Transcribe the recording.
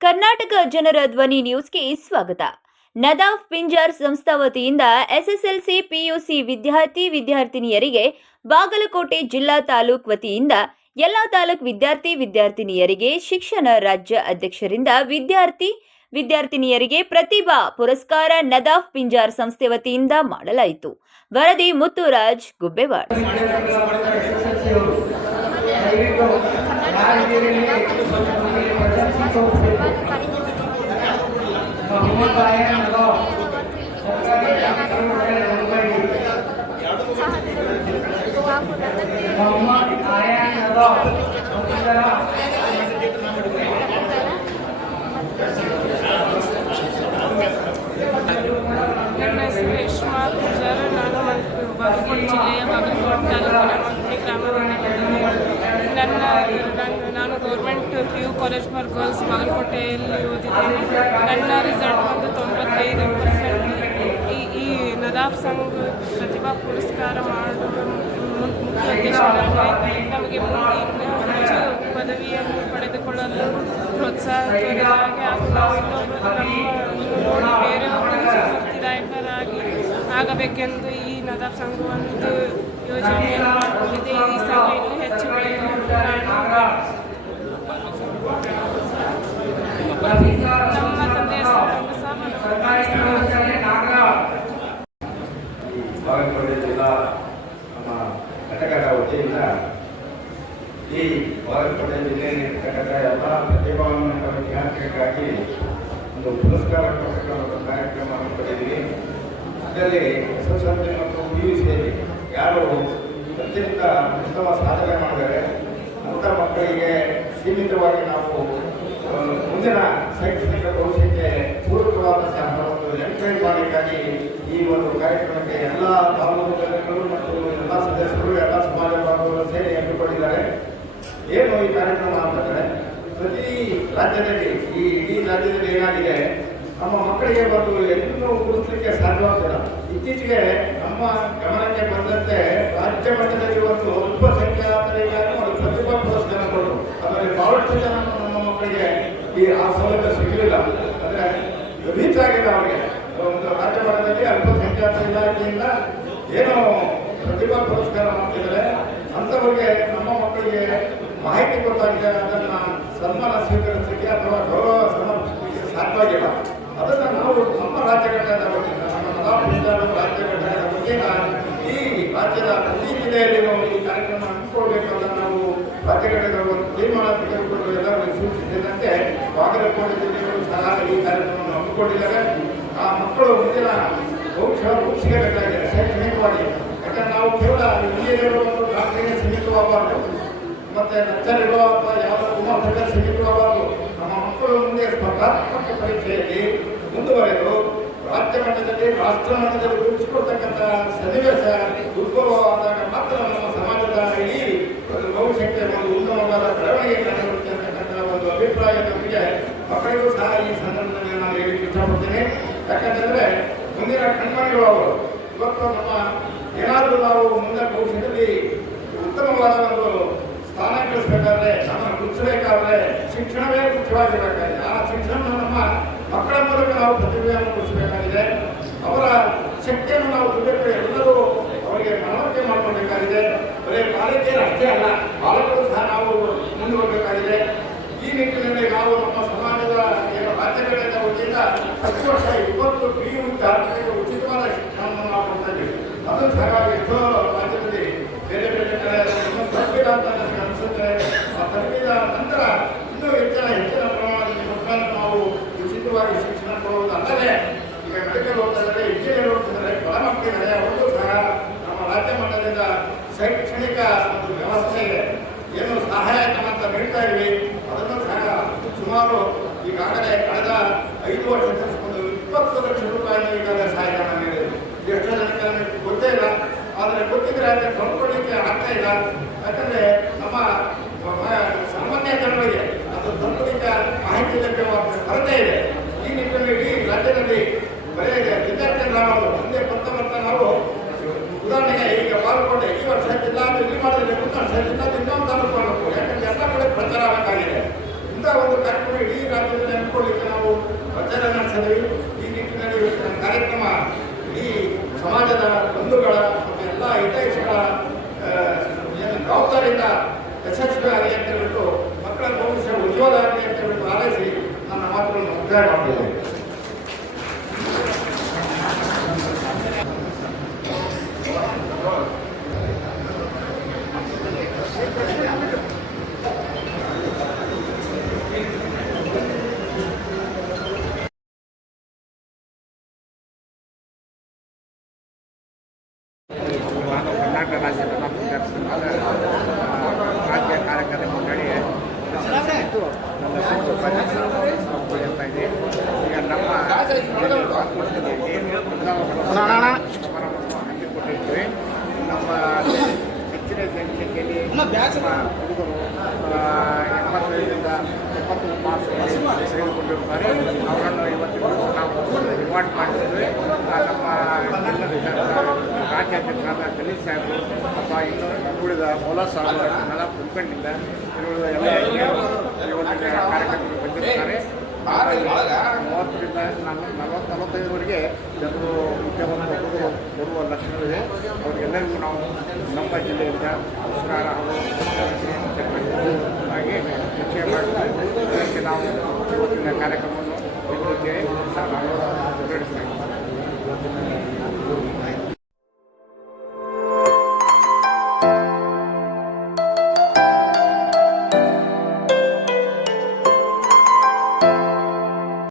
ಕರ್ನಾಟಕ ಜನರ ಧ್ವನಿ ನ್ಯೂಸ್ಗೆ ಸ್ವಾಗತ. ನದಾಫ್ ಪಿಂಜಾರ್ ಸಂಸ್ಥಾ ವತಿಯಿಂದ ಎಸ್ಎಸ್ಎಲ್ಸಿ ಪಿಯುಸಿ ವಿದ್ಯಾರ್ಥಿನಿಯರಿಗೆ ಬಾಗಲಕೋಟೆ ಜಿಲ್ಲಾ ತಾಲೂಕು ವತಿಯಿಂದ ಎಲ್ಲ ತಾಲೂಕು ವಿದ್ಯಾರ್ಥಿನಿಯರಿಗೆ ಶಿಕ್ಷಣ ರಾಜ್ಯ ಅಧ್ಯಕ್ಷರಿಂದ ವಿದ್ಯಾರ್ಥಿನಿಯರಿಗೆ ಪ್ರತಿಭಾ ಪುರಸ್ಕಾರ ನದಾಫ್ ಪಿಂಜಾರ್ ಸಂಸ್ಥೆ ವತಿಯಿಂದ ಮಾಡಲಾಯಿತು. ವರದಿ ಮುತ್ತುರಾಜ್ ಗುಬ್ಬೆವಾಡ. ನನ್ನ ಹೆಸರು ರೇಷ್ಮಾ ಪೂಜಾರ. ನಾನು ಬಾಗಲಕೋಟೆ ಜಿಲ್ಲೆಯ ಬಾಗಲಕೋಟೆ ತಾಲೂಕಿನ ಮಂತ್ರಿ ಗ್ರಾಮದಿಂದ ಬಂದಿದ್ದೇನೆ. ನಾನು government PU college for girls ಬಾಗಲಕೋಟೆಯಲ್ಲಿ ಓದಿದ್ದೇನೆ. ನನ್ನ ರಿಸಲ್ಟ್ ಬಂದು 95%. ಈ ನದಾಫ್ ಸಂಘ ಪ್ರತಿಭಾ ಪುರಸ್ಕಾರ ಮಾಡುವ ಮುಖ್ಯ ಉದ್ದೇಶವೆಂದರೆ ನಮಗೆ ಮುಂದೆ ಹೆಚ್ಚು ಪದವಿಯನ್ನು ಪಡೆದುಕೊಳ್ಳಲು ಪ್ರೋತ್ಸಾಹ ತೋರಿದಾಗ ಹಾಗೂ ನಾವು ಇನ್ನೊಬ್ಬರು ನೋಡಿ ಬೇರೆಯವರು ಸ್ಫೂರ್ತಿದಾಯಕರಾಗಿ ಆಗಬೇಕೆಂದು ಈ ನದಾಫ್ ಸಂಘವನ್ನು ಯೋಜನೆಯನ್ನು ಮಾಡಿಕೊಂಡಿದೆ. ಈ ಸಂಘ ಇನ್ನೂ ಹೆಚ್ಚು ಬೆಳೆಯಲು ನಮ್ಮ ತಂದೆಯ ಬಾಗಲಕೋಟೆ ಜಿಲ್ಲಾ ನಮ್ಮ ಘಟಕದ ವತಿಯಿಂದ ಈ ಬಾಗಲಕೋಟೆ ಜಿಲ್ಲೆಯ ಎಲ್ಲ ಪ್ರತಿಭಾನ್ವಿತ ವಿದ್ಯಾರ್ಥಿಗಳಿಗಾಗಿ ಒಂದು ಪುರಸ್ಕಾರ ಕೊಟ್ಟಂಥ ಕಾರ್ಯಕ್ರಮ ಹಮ್ಮಿಕೊಂಡಿದ್ದೀವಿ. ಅದರಲ್ಲಿ SSLC ಮತ್ತು PUC ಯಾರು ಅತ್ಯಂತ ಉತ್ತಮ ಸಾಧನೆ ಮಾಡಿದರೆ ಅಂಥ ಮಕ್ಕಳಿಗೆ ಸೀಮಿತವಾಗಿ ನಾವು ಮುಂದಿನ ಶೈಕ್ಷಣಿಕ ಭವಿಷ್ಯಕ್ಕೆ ಪೂರಕವಾದಂತಹ ಒಂದು ಎನ್ಕರೇಜ್ ಮಾಡಲಿಕ್ಕಾಗಿ ಈ ಒಂದು ಕಾರ್ಯಕ್ರಮಕ್ಕೆ ಎಲ್ಲ ತಾಲೂಕುಗಳು ಮತ್ತು ಎಲ್ಲ ಸದಸ್ಯರು ಎಲ್ಲ ಸಮಾಜ ಬಾಂಧವರು ಸೇರಿ ಹಮ್ಮಿಕೊಂಡಿದ್ದಾರೆ. ಏನು ಈ ಕಾರ್ಯಕ್ರಮ ಅಂತಂದರೆ ಪ್ರತಿ ರಾಜ್ಯದಲ್ಲಿ ಇಡೀ ರಾಜ್ಯದಲ್ಲಿ ಏನಾಗಿದೆ, ನಮ್ಮ ಮಕ್ಕಳಿಗೆ ಬಂದು ಎಲ್ಲೂ ಗುರುತಿಸಲಿಕ್ಕೆ ಸಾಧ್ಯವಾಗ್ತಿಲ್ಲ. ಇತ್ತೀಚೆಗೆ ನಮ್ಮ ಗಮನಕ್ಕೆ ಬಂದಂತೆ ರಾಜ್ಯ ಮಟ್ಟದಲ್ಲಿ ಒಂದು ಅಲ್ಪಸಂಖ್ಯಾತರಿಗಾಗಿ ಒಂದು ಪ್ರತಿಭಾ ಪುರಸ್ಕಾರ ಕೊಟ್ಟರು. ಅದರಲ್ಲಿ ಬಹಳಷ್ಟು ಜನ ನಮ್ಮ ಮಕ್ಕಳಿಗೆ ಆ ಸೌಲಭ್ಯ ಸಿಗಲಿಲ್ಲ. ಅಂದರೆ ರೀಚ್ ಆಗಿದೆ ಅವರಿಗೆ. ಒಂದು ರಾಜ್ಯ ಮಟ್ಟದಲ್ಲಿ ಅಲ್ಪಸಂಖ್ಯಾತ ಇಲಾಖೆಯಿಂದ ಏನೋ ಪ್ರತಿಭಾ ಪುರಸ್ಕಾರ ಮಾಡ್ತಿದ್ದಾರೆ. ಅಂಥವರಿಗೆ ನಮ್ಮ ಮಕ್ಕಳಿಗೆ ಮಾಹಿತಿ ಗೊತ್ತಾಗಿದೆ. ಅದನ್ನು ಸನ್ಮಾನ ಸ್ವೀಕರಿಸಲಿಕ್ಕೆ ಅಥವಾ ಗೌರವ ಸಮರ್ಪಿಸಲಿಕ್ಕೆ ಸಾಧ್ಯವಾಗಿಲ್ಲ. ಅದನ್ನು ನಾವು ನಮ್ಮ ರಾಜ್ಯ ಘಟಕದ ವತಿಯಿಂದ, ನಮ್ಮ ನದಾಫ್ ಪಿಂಜಾರ್ ರಾಜ್ಯ ಘಟಕದ ವತಿಯಿಂದ ಈ ರಾಜ್ಯದ ಪ್ರತಿ ಜಿಲ್ಲೆಯಲ್ಲಿ ನಾವು ಈ ಕಾರ್ಯಕ್ರಮ ಹಮ್ಮಿಕೊಳ್ಬೇಕಂತ ನಾವು ರಾಜ್ಯ ಘಟಕದ ಒಂದು ತೀರ್ಮಾನ ತೆಗೆದುಕೊಂಡು ಎಲ್ಲರೂ ಸೂಚಿಸಿದಂತೆ ಬಾಗಲಕೋಟೆ ಜಿಲ್ಲೆಗಳು ಸಹ ಈ ಕಾರ್ಯಕ್ರಮವನ್ನು ಹಮ್ಮಿಕೊಂಡಿದ್ದಾರೆ. ಆ ಮಕ್ಕಳು ಮುಂದಿನ ಭವಿಷ್ಯ ರೂಪಿಸಿಬೇಕಾಗಿದೆ ಶೈಕ್ಷಣಿಕವಾಗಿ. ಯಾಕಂದ್ರೆ ನಾವು ಕೇವಲ ಇಂಜಿನಿಯರ್ ಮತ್ತು ಡಾಕ್ಟರಿಗೆ ಸೀಮಿತವಾಗಬಾರ್ದು, ಮತ್ತು ನರ್ಸರಿಗಳು ಅಥವಾ ಯಾವುದೋ ಕುಮಾರಕ್ಕೆ ಸೀಮಿತವಾಗಬಾರ್ದು. ನಮ್ಮ ಮಕ್ಕಳು ಮುಂದೆ ಸ್ಪರ್ಧಾತ್ಮಕ ಪರೀಕ್ಷೆಯಲ್ಲಿ ಮುಂದುವರೆದು ರಾಜ್ಯ ಮಟ್ಟದಲ್ಲಿ ರಾಷ್ಟ್ರ ಮಟ್ಟದಲ್ಲಿ ರೂಪಿಸಿಕೊಳ್ತಕ್ಕಂಥ ಸನ್ನಿವೇಶ ಉದ್ಭವವಾದಾಗ ಮಾತ್ರ ನಮ್ಮ ಸಮಾಜದ ಇಡೀ ಭವಿಷ್ಯಕ್ಕೆ ಒಂದು ಉತ್ತಮವಾದ ಬೆಳವಣಿಗೆ ನಡೆಯುತ್ತೆ ಅಂತಕ್ಕಂಥ ಒಂದು ಅಭಿಪ್ರಾಯದೊಂದಿಗೆ ಮಕ್ಕಳಿಗೂ ಸಹ ಈ ಸಂದರ್ಭದಲ್ಲಿ ನಾನು ಹೇಳಲಿಕ್ಕೆ ಇಷ್ಟಪಡ್ತೀನಿ. ಯಾಕಂತಂದರೆ ಮುಂದಿನ ಕಣ್ಮಣಿಗಳು ಅವರು. ಇವತ್ತು ನಮ್ಮ ಏನಾದರೂ ನಾವು ಮುಂದೆ ಭವಿಷ್ಯದಲ್ಲಿ ಉತ್ತಮವಾದ ಒಂದು ಸ್ಥಾನ ಗಳಿಸಬೇಕಾದ್ರೆ, ನಮ್ಮನ್ನು ಗುರುತಿಸಬೇಕಾದ್ರೆ ಶಿಕ್ಷಣವೇ ಮುಖ್ಯವಾಗಿರಬೇಕಾಗಿದೆ. ಆ ಶಿಕ್ಷಣ ನಮ್ಮ ಮಕ್ಕಳ ಮೂಲಕ ನಾವು ಪ್ರತಿಭೆಯನ್ನು ಗುರುತಿಸಬೇಕಾಗಿದೆ. ಅವರ ಶಕ್ತಿಯನ್ನು ನಾವು ತಿಳ್ಬೇಕು. ಎಲ್ಲರೂ ಅವರಿಗೆ ಮನವರಿಕೆ ಮಾಡಿಕೊಳ್ಬೇಕಾಗಿದೆ. ಬರೀ ಬಾಲಕಿಯರು ಅಷ್ಟೇ ಅಲ್ಲ, ಬಾಲಕರು ಸಹ ನಾವು ಮುಂದುವರಬೇಕಾಗಿದೆ. ಈ ನಿಟ್ಟಿನಲ್ಲಿ ನಾವು ನಮ್ಮ ಸಮಾಜದ ರಾಜ್ಯಗಳ ವತಿಯಿಂದ ಪ್ರತಿ ವರ್ಷ 20 PU ವಿದ್ಯಾರ್ಥಿಗಳಿಗೆ ಉಚಿತವಾದ ಶಿಕ್ಷಣವನ್ನು ನಾವು ಕೊಡ್ತಾ ಇದ್ದೀವಿ. ಅದು ಸಹ ಎಷ್ಟೋ ರಾಜ್ಯದಲ್ಲಿ ಬೇರೆ ಬೇರೆ ಕಡೆ ತಲುಪಿಲ್ಲ ಅಂತ ನನಗೆ ಅನಿಸುತ್ತೆ. ಆ ತಲುಪಿದ ನಂತರ ಇನ್ನೂ ಹೆಚ್ಚಿನ ಪ್ರಮಾಣದಲ್ಲಿ ಮಕ್ಕಳನ್ನು ನಾವು ಉಚಿತವಾಗಿ ಶಿಕ್ಷಣ ಕೊಡುವುದು ಅಲ್ಲದೆ, ಈಗ ಮೆಡಿಕಲ್ ಹೋಗ್ತಾ ಇದ್ದಾರೆ, ಇಂಜಿನಿಯರ್ ಹೋಗ್ತಿದ್ದಾರೆ, ಬಡ ಮಕ್ಕಳಿದ್ದಾರೆ, ಅವರಿಗೂ ಸಹ ನಮ್ಮ ರಾಜ್ಯ ಮಟ್ಟದಿಂದ ಶೈಕ್ಷಣಿಕ ಒಂದು ವ್ಯವಸ್ಥೆಗೆ ಏನು ಸಹಾಯಧನ ಅಂತ ನೀಡ್ತಾ ಇದ್ವಿ. ಅದನ್ನು ಸಹ ಸುಮಾರು ಈಗಾಗಲೇ ಕಳೆದ 5 ವರ್ಷದಿಂದ 20 ಲಕ್ಷ ರೂಪಾಯಿನ ಈಗಾಗಲೇ ಸಹಾಯಧನ ನೀಡಿದೆ. ಎಷ್ಟೋ ಜನಕ್ಕೆ ನಮಗೆ ಗೊತ್ತೇ ಇಲ್ಲ. ಆದರೆ ಗೊತ್ತಿದ್ರೆ ಅದನ್ನು ಕೊಂಡ್ಕೊಳ್ಳಿಕ್ಕೆ ಆಗ್ತಾ ಇಲ್ಲ. ಯಾಕಂದರೆ ನಮ್ಮ ಸಾಮಾನ್ಯ ಜನರಿಗೆ ಅದು ತಲುಪಲಿಕ್ಕೆ ಮಾಹಿತಿ ಲಭ್ಯವಾದ ಕೊರತೆ ಇದೆ. ಈ ನಿಟ್ಟಿನಲ್ಲಿ ಇಡೀ ರಾಜ್ಯದಲ್ಲಿ ಬರೀ ವಿದ್ಯಾರ್ಥಿಗಳಾಗೋದು ಮುಂದೆ ಬರ್ತಾ ಈ ಸಮಾಜದ ಬಂಧುಗಳ ಮತ್ತು ಎಲ್ಲ ಹಿತೈಷಿಗಳ ಏನು ಜವಾಬ್ದಾರಿಯಿಂದ ಯಶಸ್ವಿಯಾಗಲಿ ಅಂತ ಹೇಳ್ಬಿಟ್ಟು ಮಕ್ಕಳ ಭವಿಷ್ಯ ಉಜ್ವಲ ಆಗಲಿ ಅಂತ ಹೇಳ್ಬಿಟ್ಟು ಆಲೈಸಿ ನನ್ನ ಮಾತುಗಳನ್ನು ಮುಕ್ತಾಯ ಮಾಡ್ತಿದ್ದೇನೆ. ನಾನು ಕರ್ನಾಟಕ ರಾಜ್ಯ ಸಂಘದ ರಾಜ್ಯ ಕಾರ್ಯಕಾರಿ ಮಂಡಳಿಯ ಸದಸ್ಯರಾಗಿದ್ದು ನನ್ನ ಅಂತ ಇದೆ. ಈಗ ನಮ್ಮ ಸಮಾರಂಭವನ್ನು ಹಮ್ಮಿಕೊಂಡಿದ್ದೇವೆ. ನಮ್ಮ ಹೆಚ್ಚಿನ ಜನಸಂಖ್ಯೆಯಲ್ಲಿ ಹುಡುಗರು 85ರಿಂದ 90 ಮಾರ್ಕ್ಸ್ ತೆಗೆದುಕೊಂಡಿರುತ್ತಾರೆ. ಅವರನ್ನು ಇವತ್ತಿನ ದಿವಸ ನಾವು ರಿವಾರ್ಡ್ ಮಾಡಿದ್ದೇವೆ. ನಮ್ಮ ರಾಜ್ಯಾಧ್ಯಕ್ಷರಾದ ದಲಿತ್ ಸಾಹೇಬರು ಅಥವಾ ಇನ್ನು ಉಳಿದ ಮೌಲಾ ಸಾಹೇಬರ ಮುಖಂಡಿಂದ ಇರುವುದ ಎಲ್ಲ ಇವತ್ತಿನ ಕಾರ್ಯಕ್ರಮಕ್ಕೆ ಬಂದಿರುತ್ತಾರೆ. 30ರಿಂದ 45ವರೆಗೆ ಜನರು ಮುಖ್ಯಮಂತ್ರಿ ಬರುವ ಲಕ್ಷಣವಿದೆ. ಅವರಿಗೆಲ್ಲರಿಗೂ ನಾವು ನಮ್ಮ ಜಿಲ್ಲೆಯಿಂದ ಪುರಸ್ಕಾರ ಹಾಗೂ ಹಾಗೆ ನಿಶ್ಚಯ ಮಾಡಿದ್ದೇವೆ. ಇದಕ್ಕೆ ನಾವು ಇವತ್ತಿನ ಕಾರ್ಯಕ್ರಮವನ್ನು ಹೊಂದಿದ್ದೇವೆ.